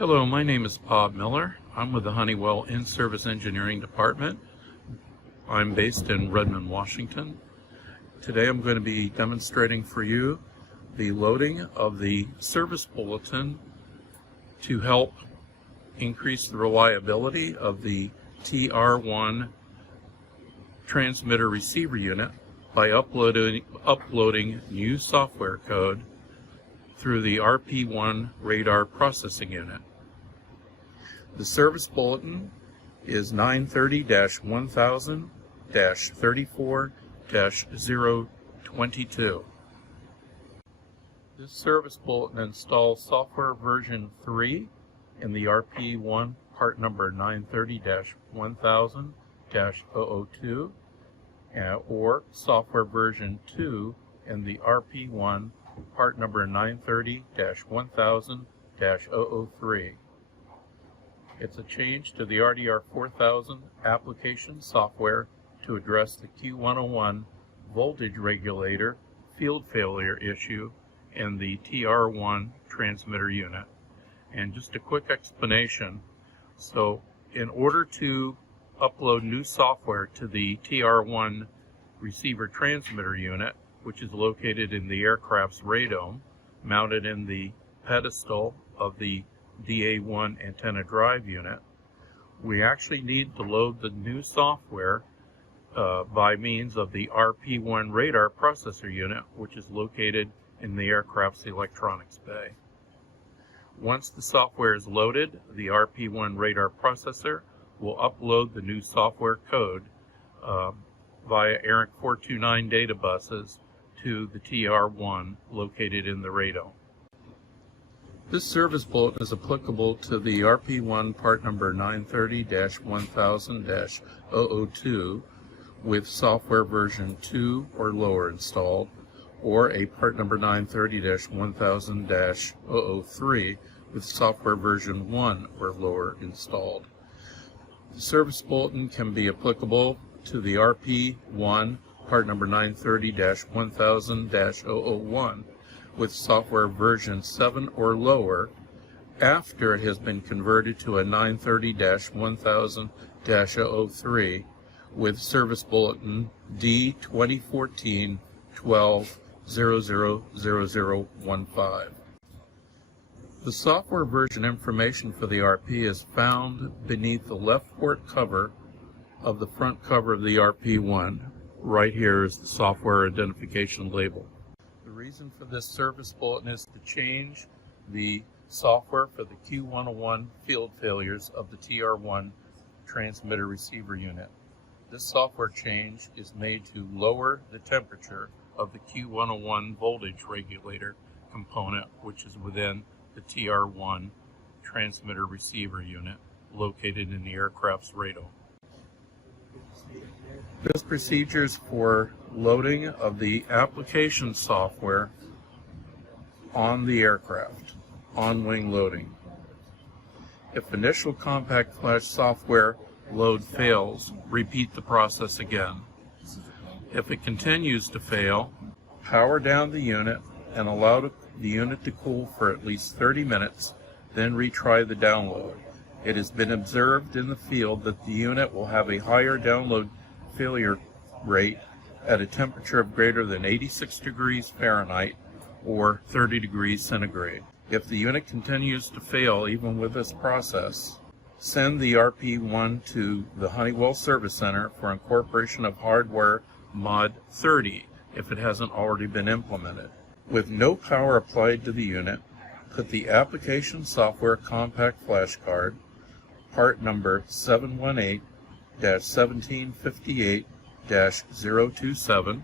Hello, my name is Bob Miller. I'm with the Honeywell In-Service Engineering Department. I'm based in Redmond, Washington. Today I'm going to be demonstrating for you the loading of the Service Bulletin to help increase the reliability of the TR-1 transmitter receiver unit by uploading new software code through the RP-1 radar processing unit. The Service Bulletin is 930-1000-34-022. This Service Bulletin installs software version 3 in the RP-1 part number 930-1000-002 or software version 2 in the RP-1 part number 930-1000-003. It's a change to the RDR-4000 application software to address the Q101 voltage regulator field failure issue in the TR-1 transmitter unit. And just a quick explanation. So in order to upload new software to the TR-1 receiver transmitter unit, which is located in the aircraft's radome, mounted in the pedestal of the DA1 antenna drive unit, we actually need to load the new software by means of the RP-1 radar processor unit, which is located in the aircraft's electronics bay. Once the software is loaded, the RP-1 radar processor will upload the new software code via ARINC 429 data buses to the TR-1 located in the radome. This Service Bulletin is applicable to the RP-1 part number 930-1000-002 with software version 2 or lower installed, or a part number 930-1000-003 with software version 1 or lower installed. The Service Bulletin can be applicable to the RP-1 part number 930-1000-001 with software version 7 or lower after it has been converted to a 930-1000-003 with Service Bulletin D2014-12-000015. The software version information for the RP is found beneath the left port cover of the front cover of the RP-1. Right here is the software identification label. The reason for this Service Bulletin is to change the software for the Q101 field failures of the TR-1 transmitter receiver unit. This software change is made to lower the temperature of the Q101 voltage regulator component, which is within the TR-1 transmitter receiver unit located in the aircraft's radome. This procedure is for loading of the application software on the aircraft, on-wing loading. If initial compact flash software load fails, repeat the process again. If it continues to fail, power down the unit and allow the unit to cool for at least 30 minutes, then retry the download. It has been observed in the field that the unit will have a higher download failure rate at a temperature of greater than 86 degrees Fahrenheit or 30 degrees centigrade. If the unit continues to fail even with this process, send the RP-1 to the Honeywell Service Center for incorporation of hardware mod 30 if it hasn't already been implemented. With no power applied to the unit, put the application software compact flash card, part number 718-1758-027,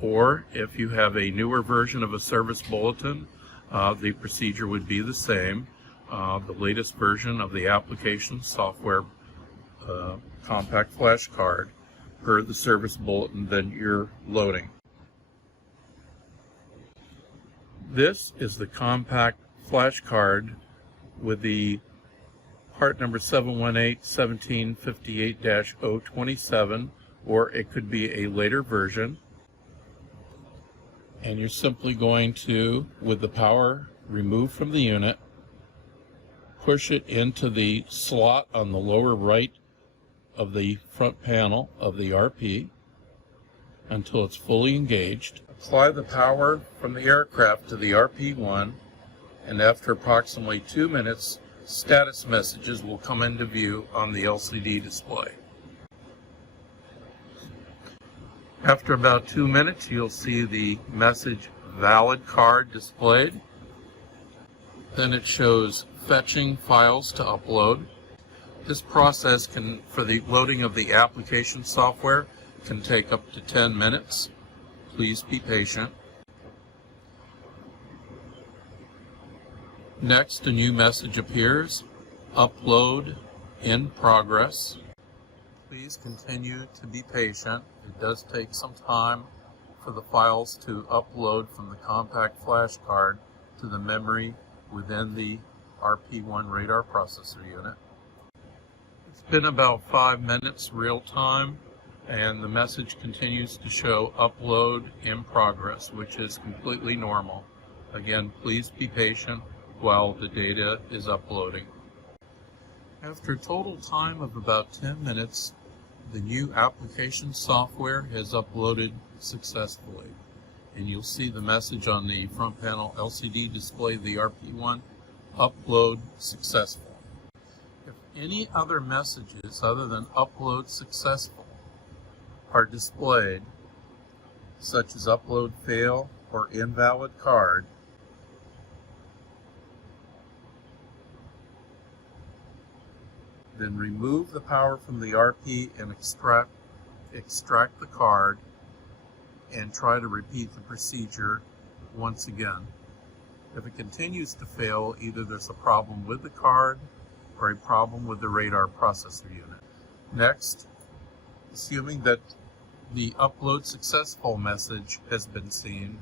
or if you have a newer version of a Service Bulletin, the procedure would be the same. The latest version of the application software compact flash card per the Service Bulletin that you're loading. This is the compact flash card with the part number 718-1758-027, or it could be a later version. And you're simply going to, with the power removed from the unit, push it into the slot on the lower right of the front panel of the RP until it's fully engaged. Apply the power from the aircraft to the RP-1, and after approximately 2 minutes, status messages will come into view on the LCD display. After about 2 minutes, you'll see the message "Valid card" displayed. Then it shows fetching files to upload. This process for the loading of the application software can take up to 10 minutes. Please be patient. Next, a new message appears, "Upload in progress." Please continue to be patient. It does take some time for the files to upload from the compact flash card to the memory within the RP-1 radar processor unit. It's been about 5 minutes real time, and the message continues to show "Upload in progress," which is completely normal. Again, please be patient while the data is uploading. After a total time of about 10 minutes, the new application software has uploaded successfully. And you'll see the message on the front panel LCD display of the RP-1, "Upload successful." If any other messages other than "Upload successful" are displayed, such as "Upload fail" or "Invalid card," then remove the power from the RP and extract the card and try to repeat the procedure once again. If it continues to fail, either there's a problem with the card or a problem with the radar processor unit. Next, assuming that the "Upload successful" message has been seen,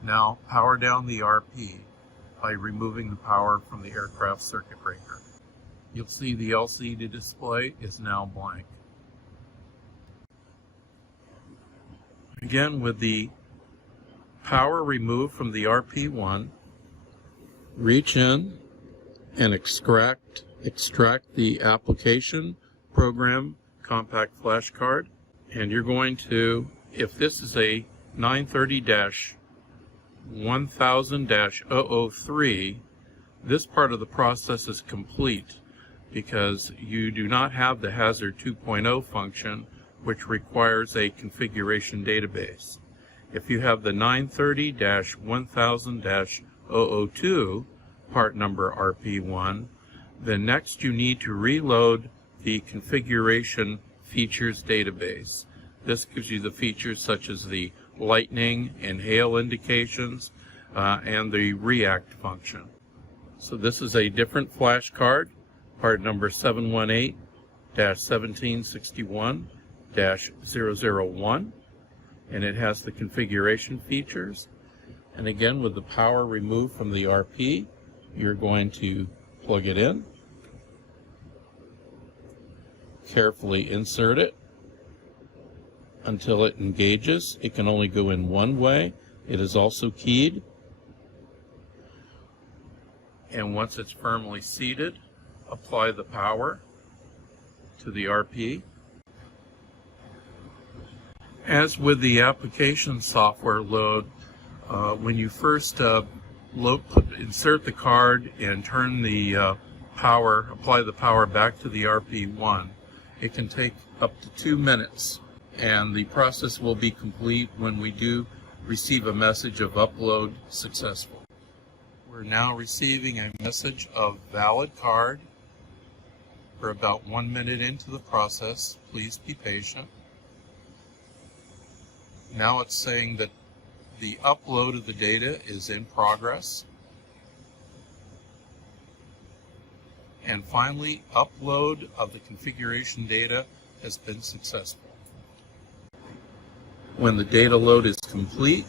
now power down the RP by removing the power from the aircraft circuit breaker. You'll see the LCD display is now blank. Again, with the power removed from the RP-1, reach in and extract the application program compact flash card, and you're going to, if this is a 930-1000-003, this part of the process is complete because you do not have the Hazard 2.0 function, which requires a configuration database. If you have the 930-1000-002 part number RP-1, then next you need to reload the configuration features database. This gives you the features such as the lightning and hail indications and the react function. So this is a different flash card, part number 718-1761-001, and it has the configuration features. And again, with the power removed from the RP, you're going to plug it in, carefully insert it until it engages. It can only go in one way. It is also keyed. And once it's firmly seated, apply the power to the RP. As with the application software load, when you first insert the card and turn the apply the power back to the RP-1, it can take up to 2 minutes, and the process will be complete when we do receive a message of "Upload successful." We're now receiving a message of "Valid card." We're about 1 minute into the process. Please be patient. Now it's saying that the upload of the data is in progress. And finally, upload of the configuration data has been successful. When the data load is complete,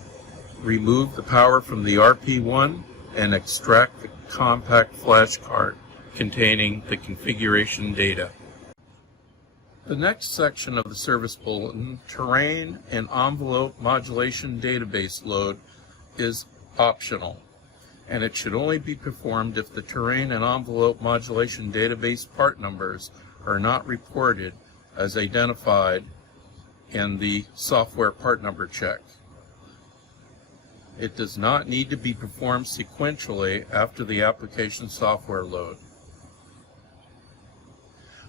remove the power from the RP-1 and extract the compact flash card containing the configuration data. The next section of the Service Bulletin, Terrain and Envelope Modulation Database Load, is optional. and it should only be performed if the terrain and envelope modulation database part numbers are not reported as identified in the software part number check. It does not need to be performed sequentially after the application software load.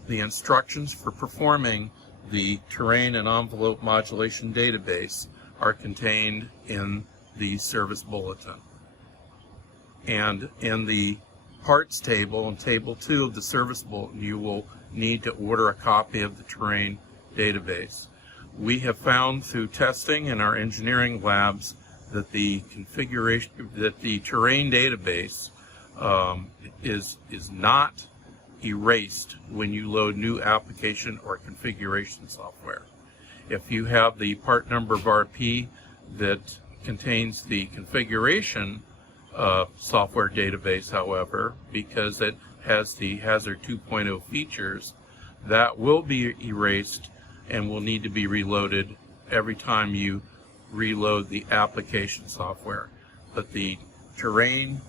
The instructions for performing the terrain and envelope modulation database are contained in the Service Bulletin. And in the parts table, in Table 2 of the Service Bulletin, you will need to order a copy of the terrain database. We have found through testing in our engineering labs that the terrain database is not erased when you load new application or configuration software. If you have the part number of RP that contains the configuration software database, however, because it has the Hazard 2.0 features, that will be erased and will need to be reloaded every time you reload the application software. But the terrain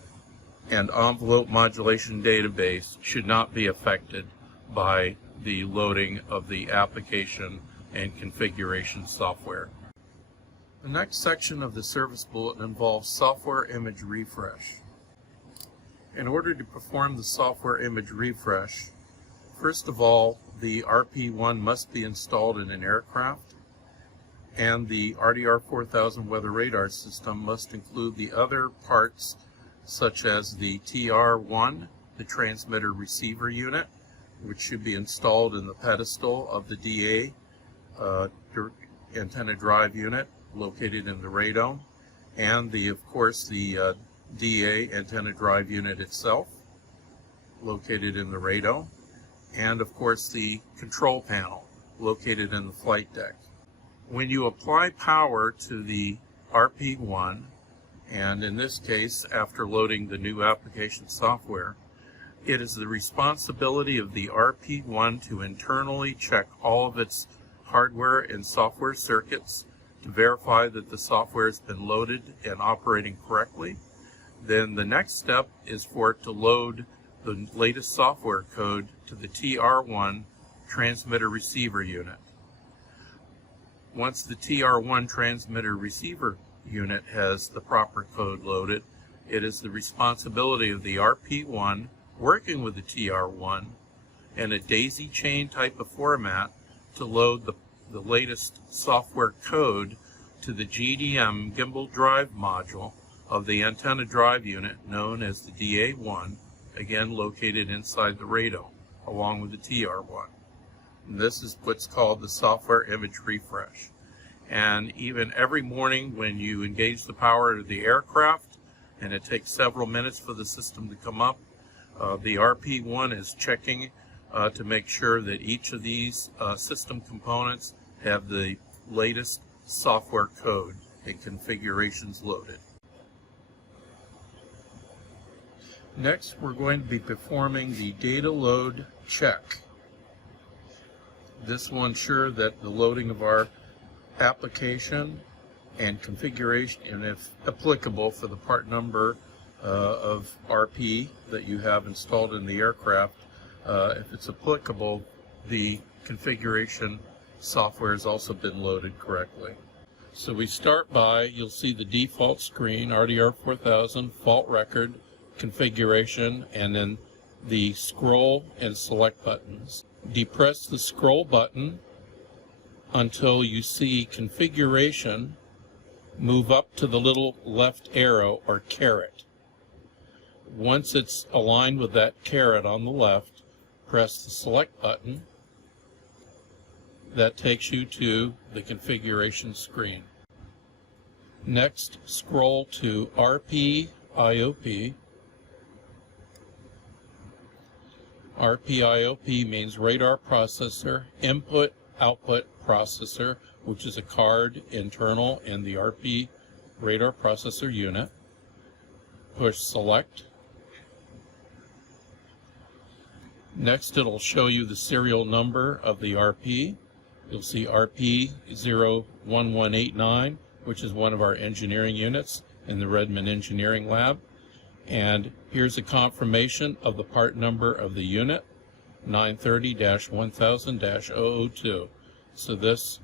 and envelope modulation database should not be affected by the loading of the application and configuration software. The next section of the Service Bulletin involves software image refresh. In order to perform the software image refresh, first of all, the RP-1 must be installed in an aircraft, and the RDR-4000 weather radar system must include the other parts such as the TR-1, the transmitter receiver unit, which should be installed in the pedestal of the DA antenna drive unit located in the radome, and of course the DA antenna drive unit itself located in the radome, and of course the control panel located in the flight deck. When you apply power to the RP-1, and in this case after loading the new application software, it is the responsibility of the RP-1 to internally check all of its hardware and software circuits to verify that the software has been loaded and operating correctly. Then the next step is for it to load the latest software code to the TR-1 transmitter receiver unit. Once the TR-1 transmitter receiver unit has the proper code loaded, it is the responsibility of the RP-1 working with the TR-1 in a daisy chain type of format to load the latest software code to the GDM gimbal drive module of the antenna drive unit known as the DA-1, again located inside the radome along with the TR-1. And this is what's called the software image refresh. And even every morning when you engage the power of the aircraft, and it takes several minutes for the system to come up, the RP-1 is checking to make sure that each of these system components have the latest software code and configurations loaded. Next, we're going to be performing the data load check. This will ensure that the loading of our application and configuration, and if applicable for the part number of RP that you have installed in the aircraft, if it's applicable, the configuration software has also been loaded correctly. So we start by, you'll see the default screen, RDR-4000, fault record, configuration, and then the scroll and select buttons. Depress the scroll button until you see configuration move up to the little left arrow or caret. Once it's aligned with that caret on the left, press the select button. That takes you to the configuration screen. Next, scroll to RP-IOP. RP-IOP means radar processor input output processor, which is a card internal in the RP radar processor unit. Push select. Next, it'll show you the serial number of the RP. You'll see RP-01189, which is one of our engineering units in the Redmond Engineering Lab. And here's a confirmation of the part number of the unit, 930-1000-002. So this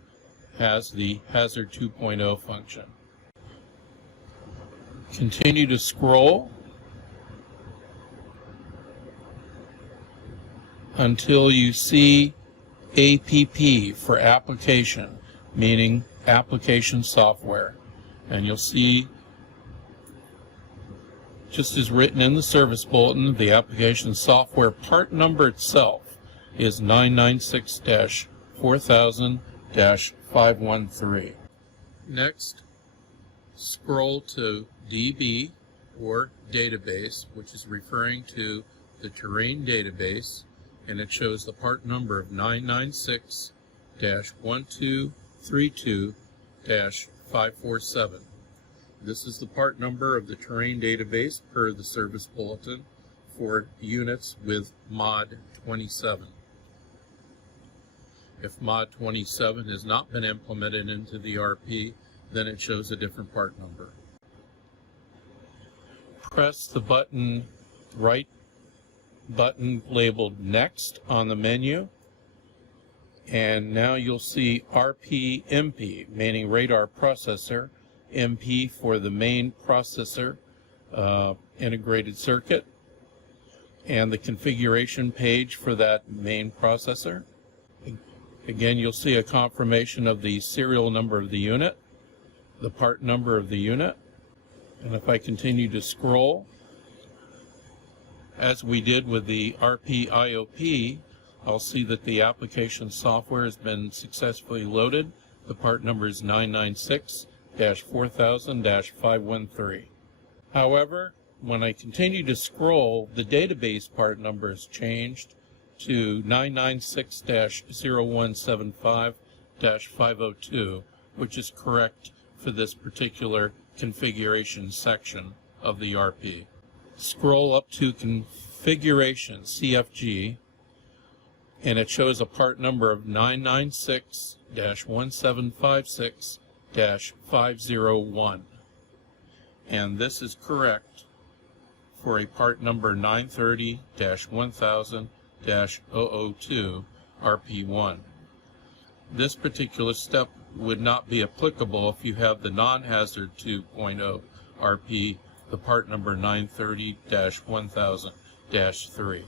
has the Hazard 2.0 function. Continue to scroll until you see APP for application, meaning application software. And you'll see, just as written in the service bulletin, the application software part number itself is 996-4000-513. Next, scroll to DB, or database, which is referring to the terrain database, and it shows the part number of 996-1232-547. This is the part number of the terrain database per the service bulletin for units with Mod 27. If Mod 27 has not been implemented into the RP, then it shows a different part number. Press the right button labeled Next on the menu, and now you'll see RP-MP, meaning radar processor, MP for the main processor integrated circuit, and the configuration page for that main processor. Again, you'll see a confirmation of the serial number of the unit, the part number of the unit, and if I continue to scroll, as we did with the RP-IOP, I'll see that the application software has been successfully loaded. The part number is 996-4000-513. However, when I continue to scroll, the database part number has changed to 996-0175-502, which is correct for this particular configuration section of the RP. Scroll up to Configuration, CFG, and it shows a part number of 996-1756-501. And this is correct for a part number 930-1000-002 RP-1. This particular step would not be applicable if you have the non-hazard 2.0 RP, the part number 930-1000-3.